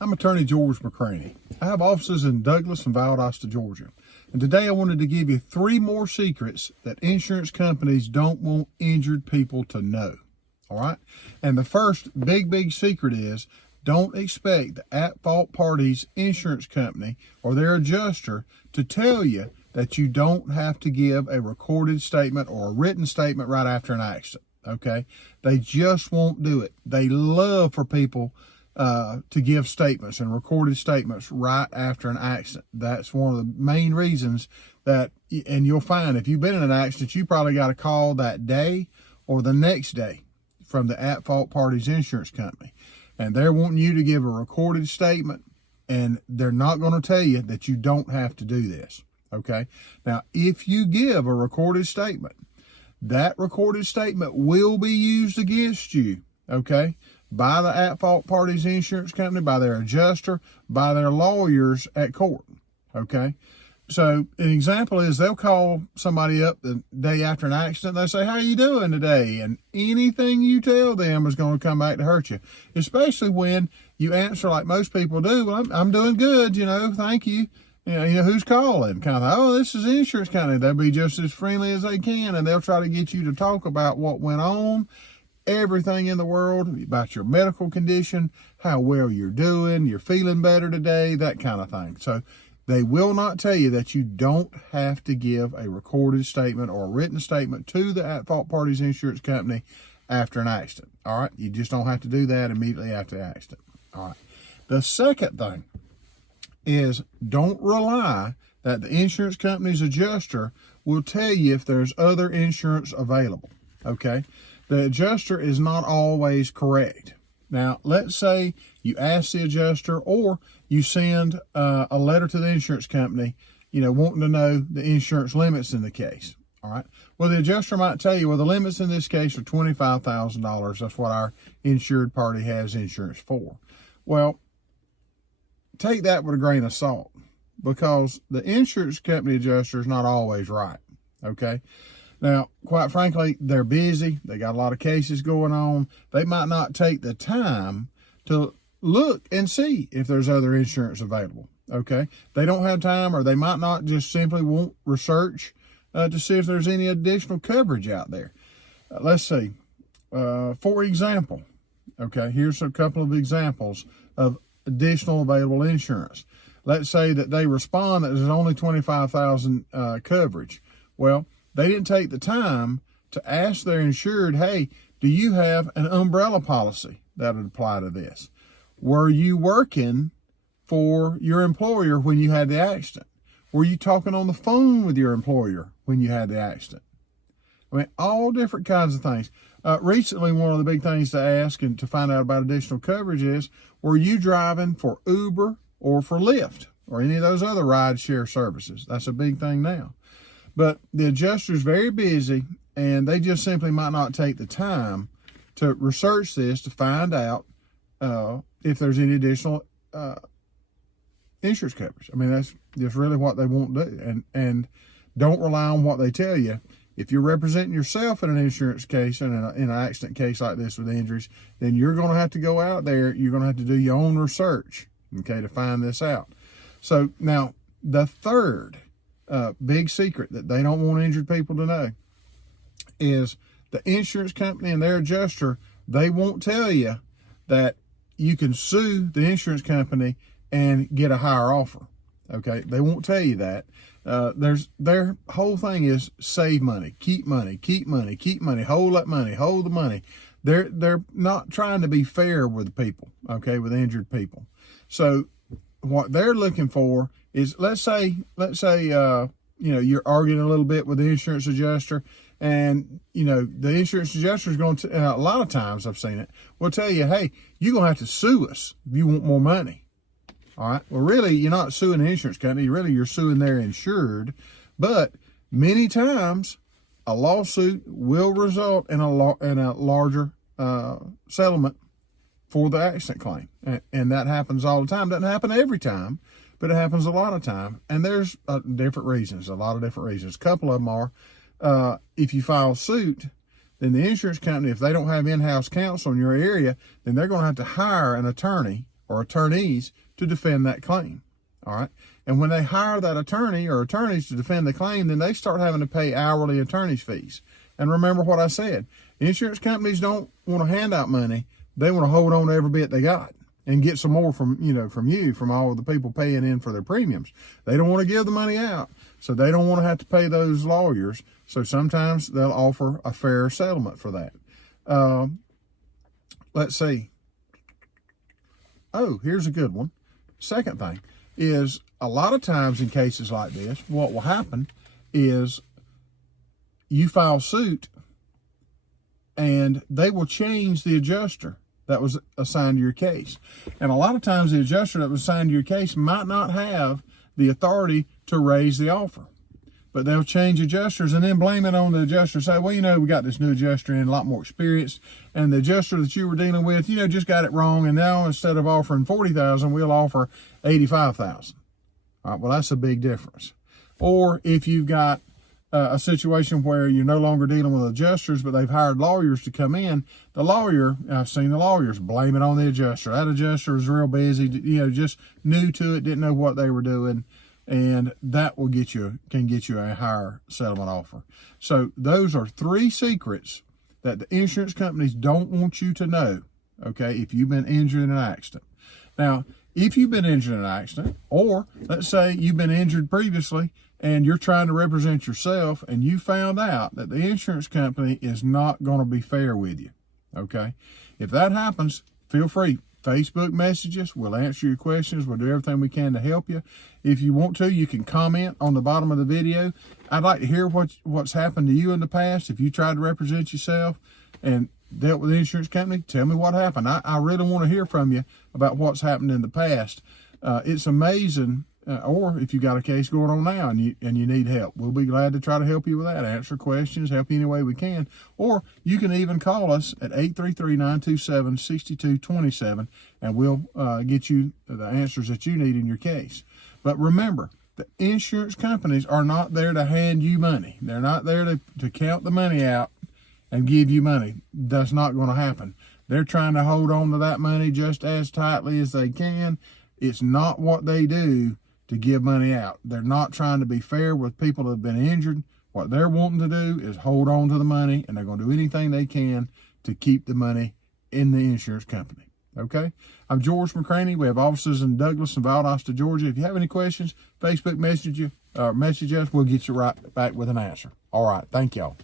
I'm attorney George McCranie. I have offices in Douglas and Valdosta, Georgia. And today I wanted to give you 3 more secrets that insurance companies don't want injured people to know. All right? And the first big secret is don't expect the at-fault party's insurance company or their adjuster to tell you that you don't have to give a recorded statement or a written statement right after an accident. Okay? They just won't do it. They love for people to give statements and recorded statements right after an accident. That's one of the main reasons that, and you'll find if you've been in an accident, you probably got a call that day or the next day from the at-fault party's insurance company. And they're wanting you to give a recorded statement, and they're not going to tell you that you don't have to do this. Okay? Now, if you give a recorded statement, that recorded statement will be used against you. Okay? By the at-fault party's insurance company, by their adjuster, by their lawyers at court, okay? So an example is they'll call somebody up the day after an accident. They say, how you doing today? And anything you tell them is going to come back to hurt you, especially when you answer like most people do. Well, I'm doing good, thank you. Who's calling? Kind of, oh, this is the insurance company. They'll be just as friendly as they can, and they'll try to get you to talk about what went on, everything in the world, about your medical condition, how well you're doing, you're feeling better today, that kind of thing. So they will not tell you that you don't have to give a recorded statement or a written statement to the at-fault party's insurance company after an accident. All right? You just don't have to do that immediately after the accident. All right. The second thing is don't rely that the insurance company's adjuster will tell you if there's other insurance available. Okay? The adjuster is not always correct. Now, let's say you ask the adjuster or you send a letter to the insurance company, wanting to know the insurance limits in the case. All right. Well, the adjuster might tell you, well, the limits in this case are $25,000. That's what our insured party has insurance for. Well, take that with a grain of salt, because the insurance company adjuster is not always right. Okay. Now, quite frankly, they're busy. They got a lot of cases going on. They might not take the time to look and see if there's other insurance available. Okay. They don't have time, or they might not just simply want research to see if there's any additional coverage out there. Let's see. For example, okay, here's a couple of examples of additional available insurance. Let's say that they respond that there's only $25,000 coverage. Well, they didn't take the time to ask their insured, hey, do you have an umbrella policy that would apply to this? Were you working for your employer when you had the accident? Were you talking on the phone with your employer when you had the accident? I mean, all different kinds of things. Recently, one of the big things to ask and to find out about additional coverage is, were you driving for Uber or for Lyft or any of those other ride share services? That's a big thing now. But the adjuster's very busy, and they just simply might not take the time to research this to find out if there's any additional insurance coverage. I mean, that's just really what they won't do. And don't rely on what they tell you. If you're representing yourself in an insurance case and in an accident case like this with injuries, then you're going to have to go out there. You're going to have to do your own research, okay, to find this out. So now the third big secret that they don't want injured people to know is the insurance company and their adjuster, they won't tell you that you can sue the insurance company and get a higher offer. Okay, they won't tell you that. Their whole thing is save money, keep money, hold that money, hold the money. They're not trying to be fair with people, okay, with injured people. So what they're looking for is, let's say, you're arguing a little bit with the insurance adjuster, and, the insurance adjuster is going to, a lot of times I've seen it, will tell you, hey, you're going to have to sue us if you want more money. All right. Well, really, you're not suing the insurance company. Really, you're suing their insured. But many times, a lawsuit will result in a larger settlement for the accident claim. And that happens all the time. Doesn't happen every time, but it happens a lot of time. And there's different reasons, a lot of different reasons. A couple of them are, if you file suit, then the insurance company, if they don't have in-house counsel in your area, then they're going to have to hire an attorney or attorneys to defend that claim. All right. And when they hire that attorney or attorneys to defend the claim, then they start having to pay hourly attorney's fees. And remember what I said, insurance companies don't want to hand out money. They want to hold on to every bit they got and get some more from all of the people paying in for their premiums. They don't want to give the money out, so they don't want to have to pay those lawyers. So sometimes they'll offer a fair settlement for that. Let's see. Oh, here's a good one. Second thing is, a lot of times in cases like this, what will happen is you file suit and they will change the adjuster that was assigned to your case. And a lot of times the adjuster that was assigned to your case might not have the authority to raise the offer. But they'll change adjusters and then blame it on the adjuster. Say, well, we got this new adjuster in, a lot more experience, and the adjuster that you were dealing with, just got it wrong, and now instead of offering $40,000, we'll offer $85,000. All right, well, that's a big difference. Or if you've got a situation where you're no longer dealing with adjusters, but they've hired lawyers to come in, I've seen the lawyers blame it on the adjuster. That adjuster was real busy, just new to it, didn't know what they were doing. And that can get you a higher settlement offer. So those are 3 secrets that the insurance companies don't want you to know, okay, if you've been injured in an accident. Now, if you've been injured in an accident, or let's say you've been injured previously and you're trying to represent yourself and you found out that the insurance company is not going to be fair with you, okay? If that happens, feel free. Facebook messages. We'll answer your questions. We'll do everything we can to help you. If you want to, you can comment on the bottom of the video. I'd like to hear what's happened to you in the past. If you tried to represent yourself and dealt with an insurance company, tell me what happened. I really want to hear from you about what's happened in the past. It's amazing. Or if you got a case going on now and you need help, we'll be glad to try to help you with that, answer questions, help you any way we can. Or you can even call us at 833-927-6227, and we'll get you the answers that you need in your case. But remember, the insurance companies are not there to hand you money. They're not there to count the money out and give you money. That's not going to happen. They're trying to hold on to that money just as tightly as they can. It's not what they do to give money out. They're not trying to be fair with people that have been injured. What they're wanting to do is hold on to the money, and they're going to do anything they can to keep the money in the insurance company. Okay? I'm George McCranie. We have offices in Douglas and Valdosta, Georgia. If you have any questions, Facebook message us. We'll get you right back with an answer. All right. Thank y'all.